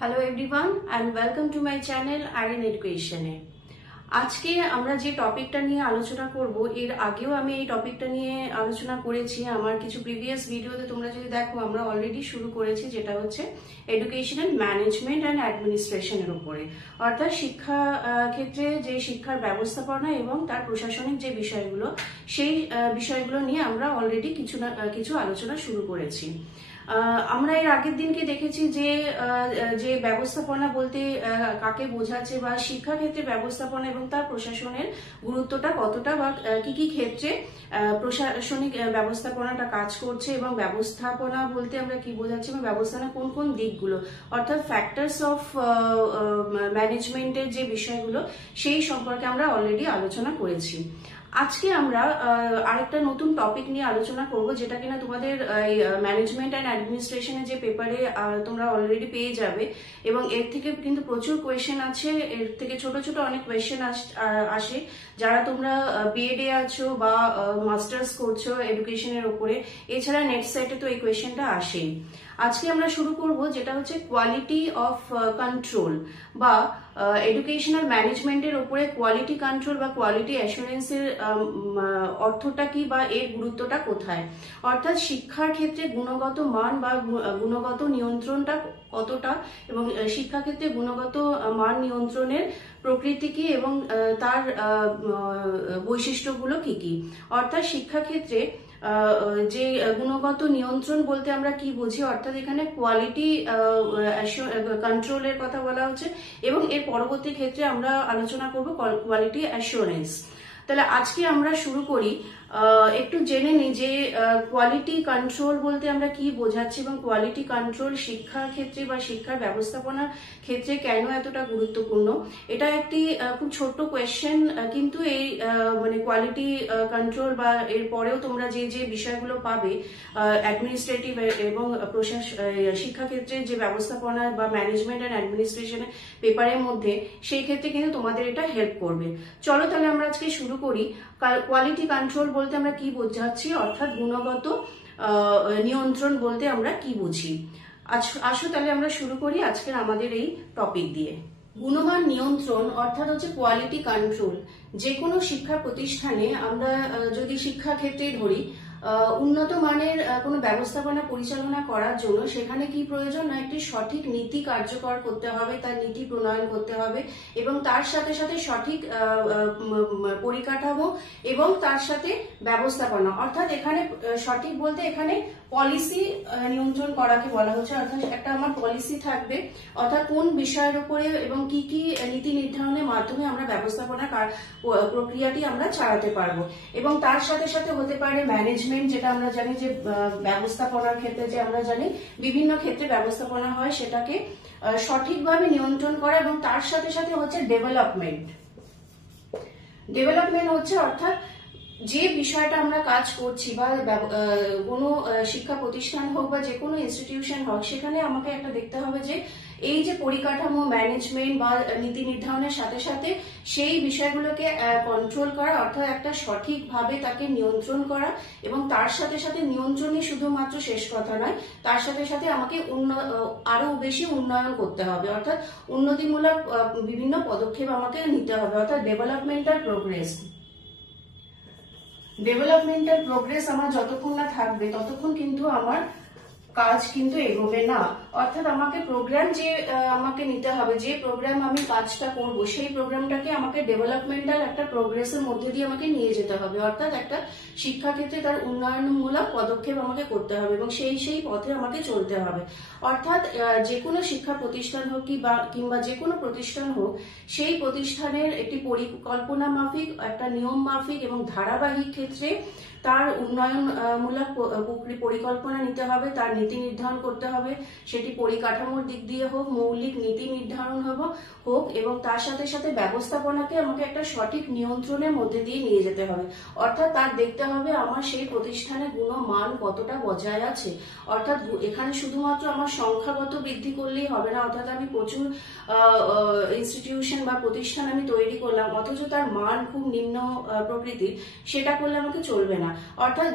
Hello everyone and welcome to my channel আইরেন এডুকেশনে। আজকে আমরা যে টপিকটা নিয়ে আলোচনা করব, এর আগেও আমি এই টপিকটা নিয়ে আলোচনা করেছি। আমার কিছু প্রিভিয়াস ভিডিওতে তোমরা যদি দেখো, আমরা অলরেডি শুরু করেছি, যেটা হচ্ছে এডুকেশনাল ম্যানেজমেন্ট অ্যান্ড অ্যাডমিনিস্ট্রেশনের উপরে, অর্থাৎ শিক্ষা ক্ষেত্রে যে শিক্ষার ব্যবস্থাপনা এবং তার প্রশাসনিক যে বিষয়গুলো, সেই বিষয়গুলো নিয়ে আমরা অলরেডি কিছু আলোচনা শুরু করেছি। আমরা এর আগের দিনকে দেখেছি যে ব্যবস্থাপনা বলতে কাকে বোঝাচ্ছে, বা শিক্ষাক্ষেত্রে ব্যবস্থাপনা এবং তার প্রশাসনের গুরুত্বটা কতটা, বা কি কি ক্ষেত্রে প্রশাসনিক ব্যবস্থাপনাটা কাজ করছে, এবং ব্যবস্থাপনা বলতে আমরা কি বোঝাচ্ছি, এবং ব্যবস্থাপনা কোন কোন দিকগুলো, অর্থাৎ ফ্যাক্টরস অফ ম্যানেজমেন্টের যে বিষয়গুলো, সেই সম্পর্কে আমরা অলরেডি আলোচনা করেছি। আজকে আমরা আরেকটা নতুন টপিক নিয়ে আলোচনা করব, যেটা কিনা তোমাদের ম্যানেজমেন্ট অ্যান্ড অ্যাডমিনিস্ট্রেশনের যে পেপারে তোমরা অলরেডি পেয়ে যাবে, এবং এর থেকে কিন্তু প্রচুর কোয়েশ্চেন আছে। এর থেকে ছোট ছোট অনেক কোয়েশ্চেন আসে, যারা তোমরা বিএডে আছো বা মাস্টার্স করছো এডুকেশনের উপরে। এছাড়া নেট সাইটে তো এই কোয়েশ্চেনটা আসেই। আজকে আমরা শুরু করব যেটা হচ্ছে কোয়ালিটি অফ কন্ট্রোল, বা এডুকেশনাল ম্যানেজমেন্টের উপরে কোয়ালিটি কন্ট্রোল বা কোয়ালিটি অ্যাসুরেন্সের অর্থটা কি, বা এর গুরুত্বটা কোথায়। অর্থাৎ শিক্ষার ক্ষেত্রে গুণগত মান বা গুণগত নিয়ন্ত্রণটা কতটা, এবং শিক্ষাক্ষেত্রে গুণগত মান নিয়ন্ত্রণের প্রকৃতি কি, এবং তার বৈশিষ্ট্যগুলো কি কি। অর্থাৎ শিক্ষাক্ষেত্রে যে গুণগত নিয়ন্ত্রণ বলতে আমরা কি বুঝি, অর্থাৎ এখানে কোয়ালিটি কন্ট্রোলের কথা বলা হচ্ছে, এবং এর পরবর্তী ক্ষেত্রে আমরা আলোচনা করব কোয়ালিটি অ্যাসুরেন্স। তাহলে আজকে আমরা শুরু করি, একটু জেনে নিই যে কোয়ালিটি কন্ট্রোল বলতে আমরা কি বোঝাচ্ছি, এবং কোয়ালিটি কন্ট্রোল শিক্ষার ক্ষেত্রে বা শিক্ষার ব্যবস্থাপনার ক্ষেত্রে কেন এতটা গুরুত্বপূর্ণ। এটা একটি খুব ছোট্ট কোয়েশ্চেন, কিন্তু এই মানে কোয়ালিটি কন্ট্রোল বা এর পরেও তোমরা যে যে বিষয়গুলো পাবে অ্যাডমিনিস্ট্রেটিভ এবং শিক্ষাক্ষেত্রে যে ব্যবস্থাপনা বা ম্যানেজমেন্ট অ্যান্ড অ্যাডমিনিস্ট্রেশনের পেপারের মধ্যে, সেই ক্ষেত্রে কিন্তু তোমাদের এটা হেল্প করবে। চলো তাহলে আমরা আজকে শুরু করি। কোয়ালিটি কন্ট্রোল বলতে আমরা কি বোঝাচ্ছি, অর্থাৎ গুণগত নিয়ন্ত্রণ বলতে আমরা কি বুঝি। আসো তাহলে আমরা শুরু করি আজকের আমাদের এই টপিক দিয়ে। গুণমান নিয়ন্ত্রণ অর্থাৎ হচ্ছে কোয়ালিটি কন্ট্রোল। যে কোনো শিক্ষা প্রতিষ্ঠানে আমরা যদি শিক্ষা ক্ষেত্রে ধরি, উন্নত মানের কোনো ব্যবস্থাপনা পরিচালনা করার জন্য সেখানে কি প্রয়োজন, না একটি সঠিক নীতি কার্যকর করতে হবে, তার নীতি প্রণয়ন করতে হবে, এবং তার সাথে সাথে সঠিক পরিকাঠামো এবং তার সাথে ব্যবস্থাপনা। অর্থাৎ এখানে সঠিক বলতে এখানে পলিসি নিয়ন্ত্রণ করাকে বলা হচ্ছে। অর্থাৎ একটা আমার পলিসি থাকবে, অর্থাৎ কোন বিষয়ের উপরে এবং কি কি নীতি নির্ধারণের মাধ্যমে আমরা ব্যবস্থাপনা প্রক্রিয়াটি আমরা চালাতে পারবো। এবং তার সাথে সাথে হতে পারে ম্যানেজমেন্ট, যেটা আমরা জানি যে ব্যবস্থাপনার ক্ষেত্রে যে আমরা জানি বিভিন্ন ক্ষেত্রে ব্যবস্থাপনা হয়, সেটাকে সঠিকভাবে নিয়ন্ত্রণ করা। এবং তার সাথে সাথে হচ্ছে ডেভেলপমেন্ট হচ্ছে, অর্থাৎ যে বিষয়টা আমরা কাজ করছি, বা কোনো শিক্ষা প্রতিষ্ঠান হোক বা যে কোনো ইনস্টিটিউশন হোক, সেখানে আমাকে একটা দেখতে হবে যে এই যে পরিকাঠামো, ম্যানেজমেন্ট বা নীতি নির্ধারণের সাথে সাথে সেই বিষয়গুলোকে কন্ট্রোল করা, অর্থাৎ একটা সঠিকভাবে তাকে নিয়ন্ত্রণ করা। এবং তার সাথে সাথে নিয়ন্ত্রণই শুধুমাত্র শেষ কথা নয়, তার সাথে সাথে আমাকে আরো বেশি উন্নয়ন করতে হবে, অর্থাৎ উন্নতিমূলক বিভিন্ন পদক্ষেপ আমাকে নিতে হবে, অর্থাৎ ডেভেলপমেন্টাল প্রোগ্রেস আমার যতক্ষণ না থাকবে, ততক্ষণ কিন্তু আমার কাজ কিন্তু এগোবে না। অর্থাৎ আমাকে প্রোগ্রাম যে আমাকে নিতে হবে, যে প্রোগ্রাম আমি কাজটা করব, সেই প্রোগ্রামটাকে আমাকে ডেভেলপমেন্টাল একটা প্রোগ্রেসের মধ্যে দিয়ে আমাকে নিয়ে যেতে হবে। অর্থাৎ একটা শিক্ষাক্ষেত্রে তার উন্নয়নমূলক পদক্ষেপ আমাকে করতে হবে, এবং সেই পথে আমাকে চলতে হবে। অর্থাৎ যে কোনো শিক্ষা প্রতিষ্ঠান হোক কিংবা যে কোনো প্রতিষ্ঠান হোক, সেই প্রতিষ্ঠানের একটি পরিকল্পনা মাফিক, একটা নিয়ম মাফিক এবং ধারাবাহিক ক্ষেত্রে তার উন্নয়নমূলক পরিকল্পনা নিতে হবে, তার নীতি নির্ধারণ করতে হবে। সেটি পরিকাঠামোর দিক দিয়ে হোক, মৌলিক নীতি নির্ধারণ হোক, এবং তার সাথে সাথে ব্যবস্থাপনাকে আমাকে একটা সঠিক নিয়ন্ত্রণের মধ্যে দিয়ে নিয়ে যেতে হবে। অর্থাৎ তার দেখতে হবে আমার সেই প্রতিষ্ঠানে গুণমান কতটা বজায় আছে। অর্থাৎ এখানে শুধুমাত্র আমার সংখ্যাগত বৃদ্ধি করলেই হবে না, অর্থাৎ আমি প্রচুর ইনস্টিটিউশন বা প্রতিষ্ঠান আমি তৈরি করলাম, অথচ তার মান খুব নিম্ন প্রকৃতির, সেটা করলে আমাকে চলবে না। অর্থাৎ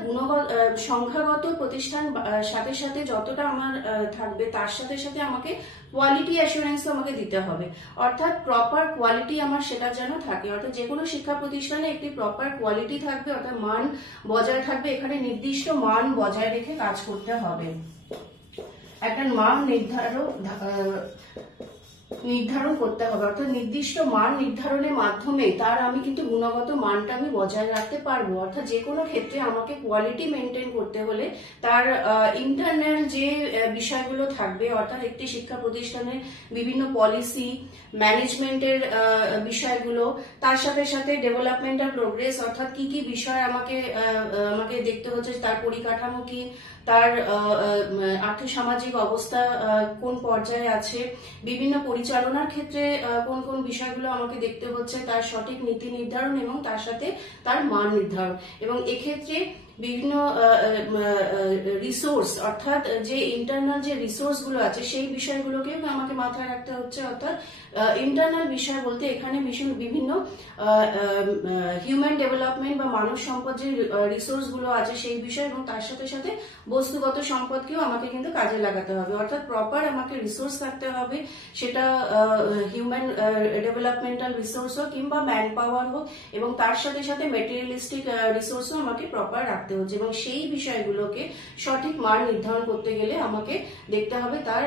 সংখ্যাগত প্রতিষ্ঠান সাথে সাথে যতটা আমার থাকবে তার সাথে সাথে আমাকে কোয়ালিটি অ্যাসুরেন্স আমাকে দিতে হবে, অর্থাৎ প্রপার কোয়ালিটি আমার সেটা যেন থাকে। অর্থাৎ যে কোনো শিক্ষা প্রতিষ্ঠানে একটি প্রপার কোয়ালিটি থাকবে, অর্থাৎ মান বজায় থাকবে। এখানে নির্দিষ্ট মান বজায় রেখে কাজ করতে হবে। একটা মান নির্ধারণ করতে হবে, অর্থাৎ নির্দিষ্ট মান নির্ধারণের মাধ্যমে তার আমি কিন্তু গুণগত মানটা আমি বজায় রাখতে পারবো। অর্থাৎ যে কোনো ক্ষেত্রে আমাকে কোয়ালিটি মেনটেন করতে হলে তার ইন্টারনাল যে বিষয়গুলো থাকবে, অর্থাৎ একটি শিক্ষা প্রতিষ্ঠানের বিভিন্ন পলিসি, ম্যানেজমেন্টের বিষয়গুলো, তার সাথে সাথে ডেভেলপমেন্টাল প্রোগ্রেস, অর্থাৎ কি কি বিষয় আমাকে দেখতে হচ্ছে, তার পরিকাঠামো কি, তার আর্থসামাজিক অবস্থা কোন পর্যায়ে আছে, বিভিন্ন পরিচালনার ক্ষেত্রে কোন কোন বিষয়গুলো আমাকে দেখতে হচ্ছে, তার সঠিক নীতি নির্ধারণ এবং তার সাথে তার মান নির্ধারণ। এবং এক্ষেত্রে বিভিন্ন রিসোর্স, অর্থাৎ যে ইন্টারনাল যে রিসোর্স গুলো আছে সেই বিষয়গুলোকে আমাকে মাথায় রাখতে হচ্ছে। অর্থাৎ ইন্টারনাল বিষয় বলতে এখানে বিভিন্ন হিউম্যান ডেভেলপমেন্ট বা মানব সম্পদ যে রিসোর্স গুলো আছে সেই বিষয়, এবং তার সাথে সাথে বস্তুগত সম্পদকেও আমাকে কিন্তু কাজে লাগাতে হবে। অর্থাৎ প্রপার আমাকে রিসোর্স থাকতে হবে, সেটা হিউম্যান ডেভেলপমেন্টাল রিসোর্স হোক কিংবা ম্যান পাওয়ার হোক, এবং তার সাথে সাথে মেটেরিয়ালিস্টিক রিসোর্সও আমাকে প্রপার রাখতে হচ্ছে। এবং সেই বিষয়গুলোকে সঠিক মান নির্ধারণ করতে গেলে আমাকে দেখতে হবে তার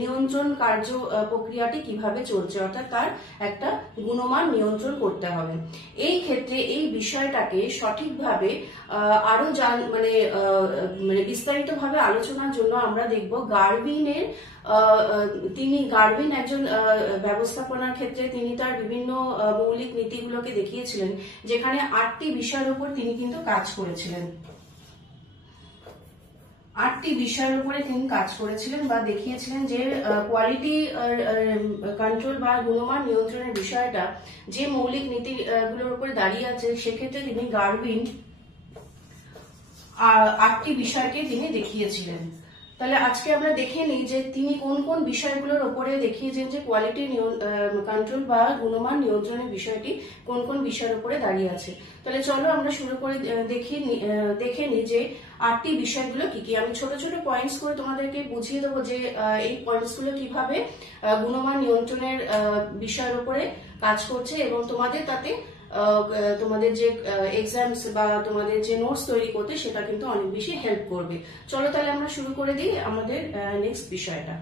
নিয়ন্ত্রণ কার্য প্রক্রিয়াটি কিভাবে চলছে, অর্থাৎ তার একটা গুণমান নিয়ন্ত্রণ করতে হবে। এই ক্ষেত্রে এই বিষয়টাকে সঠিকভাবে আরো মানে বিস্তারিতভাবে আলোচনার জন্য আমরা দেখব গার্ভিন একজন ব্যবস্থাপনার ক্ষেত্রে তিনি তার বিভিন্ন মৌলিক নীতিগুলোকে দেখিয়েছিলেন, যেখানে 8টি বিষয়ের উপর তিনি কিন্তু কাজ করেছিলেন। 8টি বিষয়ের উপরে তিনি কাজ করেছিলেন বা দেখিয়েছিলেন যে কোয়ালিটি কন্ট্রোল বা গুণমান নিয়ন্ত্রণের বিষয়টা যে মৌলিক নীতিগুলোর উপরে দাঁড়িয়ে আছে, সেক্ষেত্রে তিনি গার্ভিন 8টি বিষয়কে তিনি দেখিয়েছিলেন। তাহলে আজকে আমরা দেখে নিই যে তিনি কোন কোন বিষয়গুলোর উপরে দেখিয়েছেন যে কোয়ালিটি কন্ট্রোল বা গুণমান নিয়ন্ত্রণের বিষয়টি কোন কোন বিষয়ের উপরে দাঁড়িয়ে আছে। তাহলে চলো আমরা শুরু করে দেখে নিই যে 8টি বিষয়গুলো কি কি। আমি ছোট ছোট পয়েন্টস করে তোমাদেরকে বুঝিয়ে দেবো যে এই পয়েন্টসগুলো কিভাবে গুণমান নিয়ন্ত্রণের বিষয়ের উপরে কাজ করছে, এবং তোমাদের তাতে তোমাদের যে এক্সামস বা তোমাদের যে নোটস তৈরি করতে সেটা কিন্তু অনেক বেশি হেল্প করবে। চলো তাহলে আমরা শুরু করে দিই আমাদের নেক্সট বিষয়টা।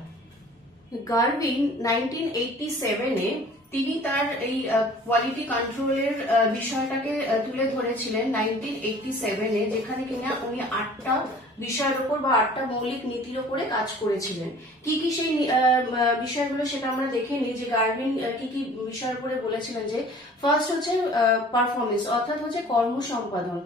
গার্ভিন 1987-এ তিনি তার এই কোয়ালিটি কন্ট্রোলের বিষয়টাকে তুলে ধরেছিলেন 1987-এ, যেখানে কিনা উনি 8টা বিষয়ের উপর বা 8টা মৌলিক নীতির উপরে কাজ করেছিলেন। কি কি সেই বিষয়গুলো সেটা আমরা দেখে নিই যে গার্ভিন কি কি বিষয়ের উপরে বলেছিলেন। যে ফার্স্ট হচ্ছে পারফরমেন্স, অর্থাৎ হচ্ছে কর্ম সম্পাদন।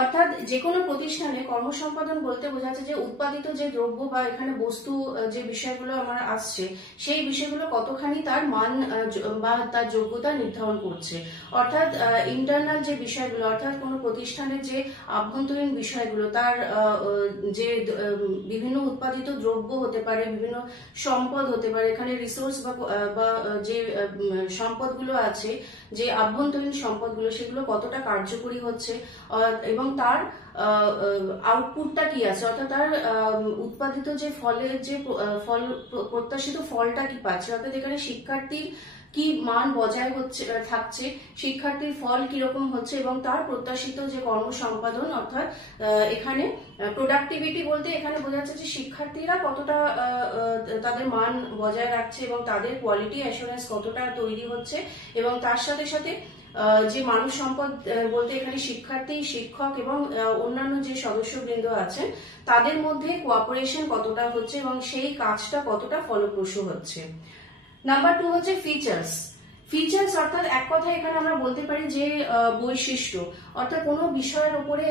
অর্থাৎ যে কোনো প্রতিষ্ঠানে কর্মসম্পাদন বলতে বোঝাচ্ছে যে উৎপাদিত যে দ্রব্য বা এখানে বস্তু যে বিষয়গুলো আমার আসছে সেই বিষয়গুলো কতখানি তার মান বা তার যোগ্যতা নির্ধারণ করছে। অর্থাৎ ইন্টারনাল যে বিষয়গুলো, অর্থাৎ কোনো প্রতিষ্ঠানের যে আভ্যন্তরীণ বিষয়গুলো, তার যে বিভিন্ন উৎপাদিত দ্রব্য হতে পারে, বিভিন্ন সম্পদ হতে পারে, এখানে রিসোর্স বা যে সম্পদগুলো আছে, যে আভ্যন্তরীণ সম্পদগুলো, সেগুলো কতটা কার্যকরী হচ্ছে এবং তার আউটপুটটা কি আছে, অর্থাৎ তার উৎপাদিত যে ফলের যে প্রত্যাশিত ফলটা কি পাচ্ছে। অর্থাৎ এখানে শিক্ষার্থীর কি মান বজায় থাকছে, শিক্ষার্থীর ফল কিরকম হচ্ছে, এবং তার প্রত্যাশিত যে কর্ম সম্পাদন, অর্থাৎ এখানে প্রোডাক্টিভিটি বলতে এখানে বোঝা যাচ্ছে যে শিক্ষার্থীরা কতটা তাদের মান বজায় রাখছে এবং তাদের কোয়ালিটি অ্যাসুরেন্স কতটা তৈরি হচ্ছে, এবং তার সাথে সাথে যে মানব সম্পদ বলতে এখানে শিক্ষার্থী, শিক্ষক এবং অন্যান্য যে সদস্যবৃন্দ আছেন তাদের মধ্যে কোঅপারেশন কতটা হচ্ছে এবং সেই কাজটা কতটা ফলপ্রসূ হচ্ছে। নাম্বার 2 হচ্ছে ফিচার্স, অর্থাৎ এক কথায় এখানে আমরা বলতে পারি যে বৈশিষ্ট্য, অর্থাৎ কোনো বিষয়ের উপরে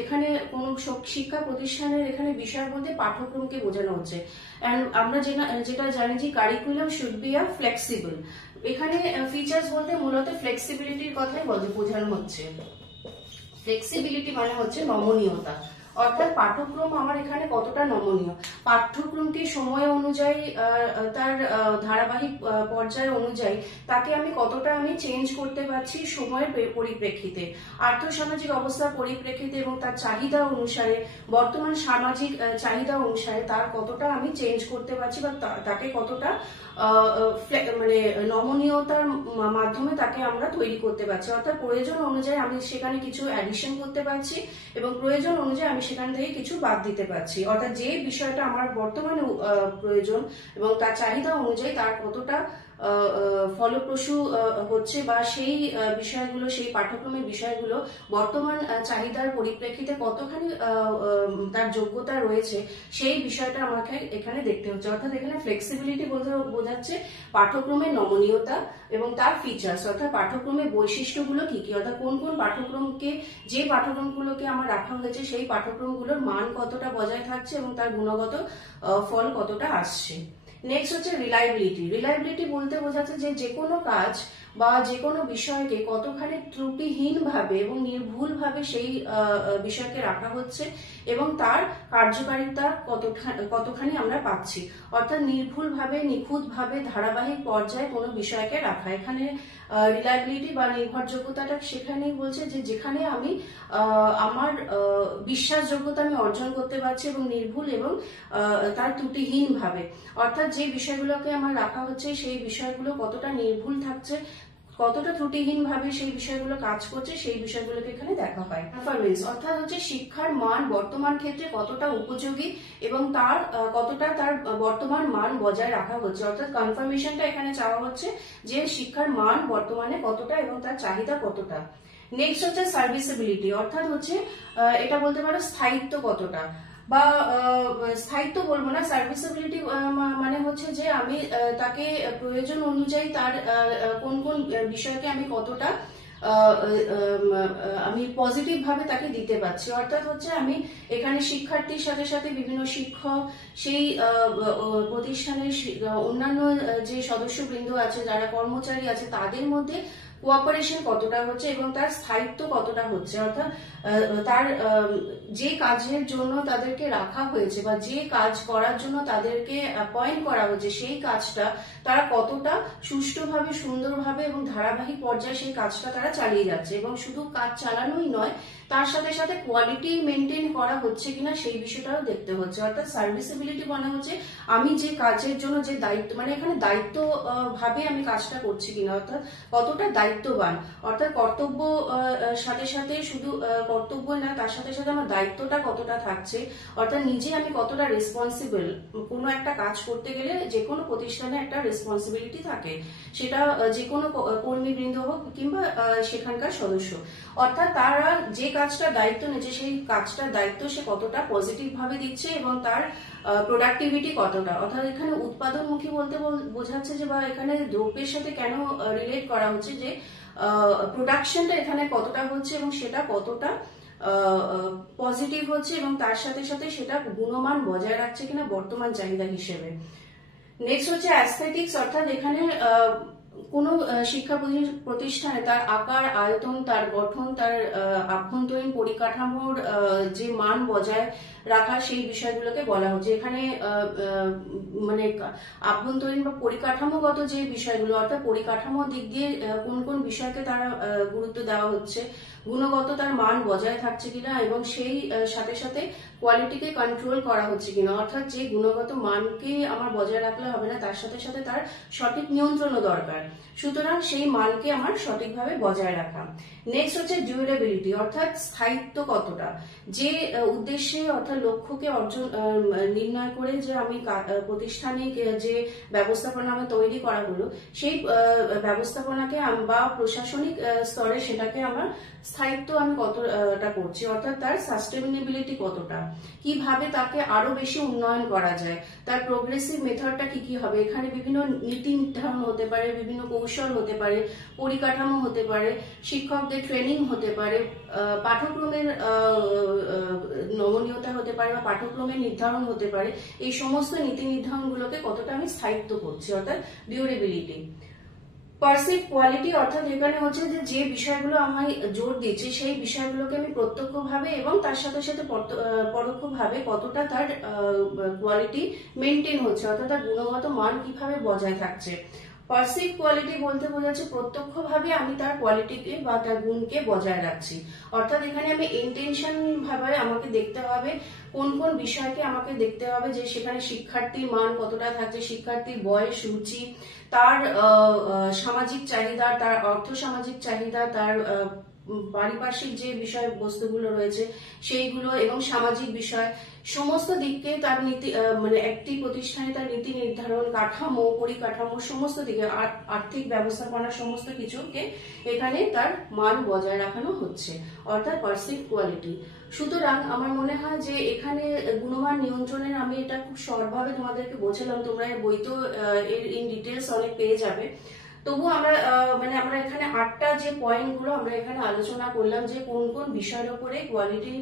এখানে কোনো শিক্ষা প্রতিষ্ঠানের এখানে বিষয় বলতে পাঠ্যক্রমকে বোঝানো হচ্ছে। আমরা যেটা জানি যে curriculum should be a flexible, এখানে ফিচার্স বলতে মূলত ফ্লেক্সিবিলিটির কথাই বোঝানো হচ্ছে। ফ্লেক্সিবিলিটি মানে হচ্ছে নমনীয়তা, অর্থাৎ পাঠ্যক্রম আমার এখানে কতটা নমনীয়, পাঠ্যক্রমকে সময় অনুযায়ী তার ধারাবাহিক পর্যায় অনুযায়ী তাকে আমি কতটা চেঞ্জ করতে পারছি সময়ের পরিপ্রেক্ষিতে, আর্থসামাজিক অবস্থার পরিপ্রেক্ষিতে এবং তার চাহিদা অনুসারে, বর্তমান সামাজিক চাহিদা অনুসারে তার কতটা আমি চেঞ্জ করতে পারছি বা তাকে কতটা মানে নমনীয়তার মাধ্যমে তাকে আমরা তৈরি করতে পারছি। অর্থাৎ প্রয়োজন অনুযায়ী আমি সেখানে কিছু অ্যাডিশন করতে পারছি এবং প্রয়োজন অনুযায়ী আমি সেখান থেকে কিছু বাদ দিতে পারছি। অর্থাৎ যে বিষয়টা আমার বর্তমানে প্রয়োজন এবং তার চাহিদা অনুযায়ী তার কতটা ফলপ্রসূ হচ্ছে বা সেই বিষয়গুলো, সেই পাঠ্যক্রমের বিষয়গুলো বর্তমান চাহিদার পরিপ্রেক্ষিতে কতখানি তার যোগ্যতা রয়েছে, সেই বিষয়টা আমাকে এখানে দেখতে হচ্ছে। অর্থাৎ এখানে ফ্লেক্সিবিলিটি বলতে বোঝাচ্ছে পাঠ্যক্রমের নমনীয়তা এবং তার ফিচার্স, অর্থাৎ পাঠ্যক্রমের বৈশিষ্ট্যগুলো কি কি, অর্থাৎ কোন কোন পাঠ্যক্রমকে, যে পাঠ্যক্রমগুলোকে আমার রাখা হয়েছে সেই পাঠ্যক্রমগুলোর মান কতটা বজায় থাকছে এবং তার গুণগত ফল কতটা আসছে। নেক্সট হচ্ছে রিলায়েবিলিটি। রিলায়েবিলিটি বলতে বোঝাচ্ছে যে কোনো কাজ বা যে কোনো বিষয়কে কতখানি ত্রুটিহীন ভাবে এবং নির্ভুল ভাবে সেই বিষয়কে রাখা হচ্ছে এবং তার কার্যকারিতা কতখানি আমরা পাচ্ছি। অর্থাৎ নির্ভুল ভাবে, নিখুঁত ভাবে, ধারাবাহিক পর্যায়ে কোনো বিষয়কে রাখা। এখানে রিলায়েবিলিটি বা নির্ভরযোগ্যতাটা সেখানেই বলছে যে যেখানে আমি আমার বিশ্বাসযোগ্যতা আমি অর্জন করতে পারছি এবং নির্ভুল এবং তার ত্রুটিহীন ভাবে। অর্থাৎ যে বিষয়গুলোকে আমার রাখা হচ্ছে সেই বিষয়গুলো কতটা নির্ভুল থাকছে, কতটা ত্রুটিহীন ভাবে সেই বিষয়গুলো কাজ করছে, সেই বিষয়গুলোকে এখানে দেখা হয়। পারফরমেন্স অর্থাৎ হচ্ছে শিক্ষার মান বর্তমান ক্ষেত্রে কতটা উপযোগী এবং তার কতটা তার বর্তমান মান বজায় রাখা হচ্ছে। অর্থাৎ কনফার্মেশনটা এখানে চাওয়া হচ্ছে যে শিক্ষার মান বর্তমানে কতটা এবং তার চাহিদা কতটা। নেক্সট হচ্ছে সার্ভিসেবিলিটি, অর্থাৎ হচ্ছে এটা বলতে পারো স্থায়িত্ব কতটা, বা স্থায়িত্ব বলবো না, সার্ভিসেবিলিটি মানে হচ্ছে যে আমি তাকে প্রয়োজন অনুযায়ী তার কোন কোন বিষয়কে আমি কতটা আমি পজিটিভ ভাবে তাকে দিতে পারছি। অর্থাৎ হচ্ছে আমি এখানে শিক্ষার্থীর সাথে সাথে বিভিন্ন শিক্ষক, সেই প্রতিষ্ঠানের অন্যান্য যে সদস্যবৃন্দ আছে, যারা কর্মচারী আছে, তাদের মধ্যে কোঅপারেশন কতটা হচ্ছে এবং তার স্থায়িত্ব কতটা হচ্ছে। অর্থাৎ তার যে কাজের জন্য তাদেরকে রাখা হয়েছে বা যে কাজ করার জন্য তাদেরকে অ্যাপয়েন্ট করা হয়েছে সেই কাজটা তারা কতটা সুষ্ঠুভাবে, সুন্দরভাবে এবং ধারাবাহিক পর্যায়ে সেই কাজটা তারা চালিয়ে যাচ্ছে এবং শুধু কাজ চালানোই নয়, তার সাথে সাথে কোয়ালিটি মেনটেন করা হচ্ছে কিনা সেই বিষয়টাও দেখতে হচ্ছে। অর্থাৎ সার্ভিসেবিলিটি মানে হচ্ছে আমি যে কাজের জন্য যে দায়িত্ব, মানে এখানে দায়িত্ব ভাবে আমি কাজটা করছি কিনা, অর্থাৎ কতটা দায়িত্ববান, অর্থাৎ কর্তব্য সাথে সাথে শুধু কর্তব্যই না, তার সাথে সাথে আমার দায়িত্বটা কতটা থাকছে। অর্থাৎ নিজে আমি কতটা রেসপন্সিবল, কোনো একটা কাজ করতে গেলে যে কোনো প্রতিষ্ঠানে একটা রেসপন্সিবিলিটি থাকে, সেটা যে কোনো কর্মীবৃন্দ হোক কিংবা সেখানকার সদস্য। অর্থাৎ তারা যে কাজটা দায়িত্ব নিচ্ছে সেই কাজটার দায়িত্ব সে কতটা পজিটিভ ভাবে দিচ্ছে এবং তার প্রোডাক্টিভিটি কতটা। অর্থাৎ এখানে উৎপাদনমুখী বলতে বোঝাচ্ছে যে, বা এখানে দ্রব্যের সাথে কেন রিলেট করা হচ্ছে যে প্রোডাকশনটা এখানে কতটা হচ্ছে এবং সেটা কতটা পজিটিভ হচ্ছে এবং তার সাথে সাথে সেটা গুণমান বজায় রাখছে কিনা বর্তমান চাহিদা হিসেবে। নেক্সট হচ্ছে অ্যাস্থেটিক্স, অর্থাৎ এখানে কোন শিক্ষা প্রতিষ্ঠানে তার আকার, আয়তন, তার গঠন, তার আভ্যন্তরীণ পরিকাঠামোর যে মান বজায় রাখা সেই বিষয়গুলোকে বলা হচ্ছে। এখানে মানে আভ্যন্তরীণ বা পরিকাঠামোগত যে বিষয়গুলো, অর্থাৎ পরিকাঠামোর দিক দিয়ে কোন কোন বিষয়কে তারা গুরুত্ব দেওয়া হচ্ছে, গুণগত তার মান বজায় থাকছে কিনা এবং সেই সাথে সাথে কোয়ালিটিকে কন্ট্রোল করা হচ্ছে কিনা। অর্থাৎ যে গুণগত মানকে আমার বজায় রাখলে হবে না, তার সাথে সাথে তার সঠিক নিয়ন্ত্রণও দরকার। সুতরাং সেই মানকে আমার সঠিকভাবে বজায় রাখা। নেক্সট হচ্ছে ডিউরেবিলিটি, অর্থাৎ স্থায়িত্ব কতটা, যে উদ্দেশ্যে অর্থাৎ লক্ষ্যকে অর্জন নির্ণয় করে যে আমি প্রতিষ্ঠানিক যে ব্যবস্থাপনা আমি তৈরি করা হলো, সেই ব্যবস্থাপনাকে বা প্রশাসনিক স্তরে সেটাকে আমার স্থায়িত্ব আমি কতটা করছি, অর্থাৎ তার সাস্টেনেবিলিটি কতটা, কিভাবে তাকে আরো বেশি উন্নয়ন করা যায়, তার প্রোগ্রেসিভ মেথডটা কি কি হবে। এখানে বিভিন্ন নীতি নির্ধারণ হতে পারে, বিভিন্ন কৌশল হতে পারে, পরিকাঠামো হতে পারে, শিক্ষকদের ট্রেনিং হতে পারে, পাঠ্যক্রমের নমনীয়তা হতে পারে বা পাঠ্যক্রমের নির্ধারণ হতে পারে। এই সমস্ত নীতি নির্ধারণগুলোকে কতটা আমি স্থায়িত্ব করছি, অর্থাৎ ডিউরেবিলিটি। পারসিভ কোয়ালিটি অর্থাৎ এখানে হচ্ছে যে বিষয়গুলো আমি জোর দিচ্ছি সেই বিষয়গুলোকে আমি প্রত্যক্ষভাবে এবং তার সাথে সাথে পরোক্ষভাবে কতটা তার কোয়ালিটি মেনটেন হচ্ছে, অর্থাৎ তার গুণগত মান কিভাবে বজায় থাকছে। পারসিভ কোয়ালিটি বলতে বোঝাচ্ছে প্রত্যক্ষভাবে আমি তার কোয়ালিটিকে বা তার গুণকে বজায় রাখছি, অর্থাৎ এখানে আমি ইন্টেনশন ভাবে আমাকে দেখতে হবে কোন কোন বিষয়কে আমাকে দেখতে হবে, যে সেখানে শিক্ষার্থীর মান কতটা থাকছে, শিক্ষার্থীর বয়স, রুচি, তার সামাজিক চাহিদা, তার অর্থ সামাজিক চাহিদা, তার পারিপার্শ্বিক যে বিষয় বস্তুগুলো রয়েছে সেইগুলো এবং সামাজিক বিষয় সমস্ত দিককে তার নীতি মানে একটি প্রতিষ্ঠানে তার নীতি নির্ধারণ, কাঠামো, পরিকাঠামো সমস্ত দিকে আর্থিক ব্যবস্থাপনা সমস্ত কিছুকে এখানে তার মান বজায় রাখানো হচ্ছে, অর্থাৎ পারসিভ কোয়ালিটি। সুতরাং আমার মনে হয় যে এখানে গুণমান নিয়ন্ত্রণের আমি এটা খুব শর্টভাবে তোমাদেরকে বোঝালাম, তোমরা বইতেও এর ইন ডিটেলস অনেক পেয়ে যাবে। তবু আমরা আমরা এখানে 8টা যে পয়েন্টগুলো আমরা এখানে আলোচনা করলাম যে কোন কোন বিষয়ের উপরে কোয়ালিটি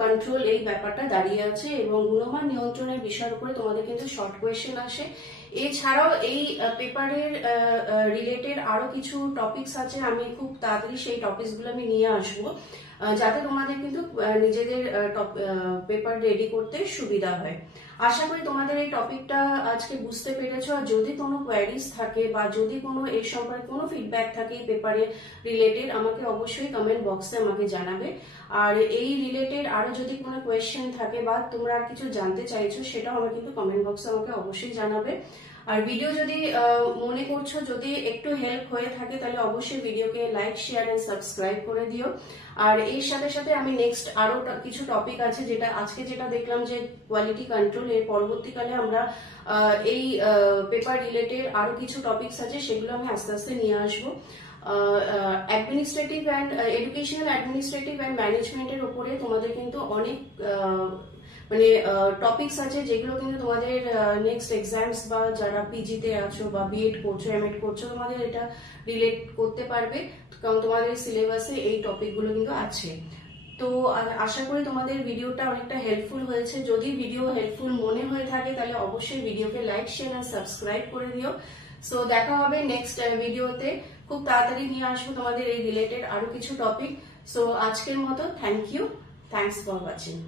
কন্ট্রোল এই ব্যাপারটা দাঁড়িয়ে আছে, এবং গুণমান নিয়ন্ত্রণের বিষয়ের উপরে তোমাদের কিন্তু শর্ট কোয়েশ্চেন আসে। এছাড়াও এই পেপারের রিলেটেড আরো কিছু টপিকস আছে, আমি খুব তাড়াতাড়ি সেই টপিকসগুলো আমি নিয়ে আসবো যাতে তোমাদের কিন্তু নিজেদের পেপার রেডি করতে সুবিধা হয়। আশা করি তোমাদের এই টপিকটা আজকে বুঝতে পেরেছো। আর যদি কোনো কোয়ারিজ থাকে বা যদি কোনো এর সম্পর্কে কোনো ফিডব্যাক থাকে এই পেপারে রিলেটেড, আমাকে অবশ্যই কমেন্ট বক্সে আমাকে জানাবে। আর এই রিলেটেড আরো যদি কোনো কোয়েশ্চেন থাকে বা তোমরা আর কিছু জানতে চাইছো সেটাও আমাকে কিন্তু কমেন্ট বক্সে আমাকে অবশ্যই জানাবে। আর ভিডিও যদি মনে করছো যদি একটু হেল্প হয়ে থাকে তাহলে অবশ্যই ভিডিওকে লাইক, শেয়ার এন্ড সাবস্ক্রাইব করে দিও। আর এর সাথে সাথে আমি নেক্সট আরো কিছু টপিক আছে, যেটা আজকে যেটা দেখলাম যে কোয়ালিটি কন্ট্রোল, এর পরবর্তীকালে আমরা এই পেপার রিলেটেড আরো কিছু টপিকস আছে সেগুলো আমি আস্তে আস্তে নিয়ে আসবো। Administrative and educational administrative and ম্যানেজমেন্টের উপরে তোমাদের কিন্তু অনেক টপিকস আছে যেগুলো কিন্তু তোমাদের নেক্সট এক্সামস বা যারা পিজিতে আছো বা বিএড করছো, এমএড করছো, তোমাদের এটা রিলেট করতে পারবে, কারণ তোমাদের সিলেবাসে এই টপিকগুলো কিন্তু আছে। তো আশা করি তোমাদের ভিডিওটা অনেকটা হেল্পফুল হয়েছে। যদি ভিডিও হেল্পফুল মনে হয়ে থাকে তাহলে অবশ্যই ভিডিওকে লাইক, শেয়ার আর সাবস্ক্রাইব করে দিও। সো দেখা হবে নেক্সট ভিডিওতে, খুব তাড়াতাড়ি নিয়ে আসবো তোমাদের এই রিলেটেড আরো কিছু টপিক। সো আজকের মতো thank you, thanks for watching.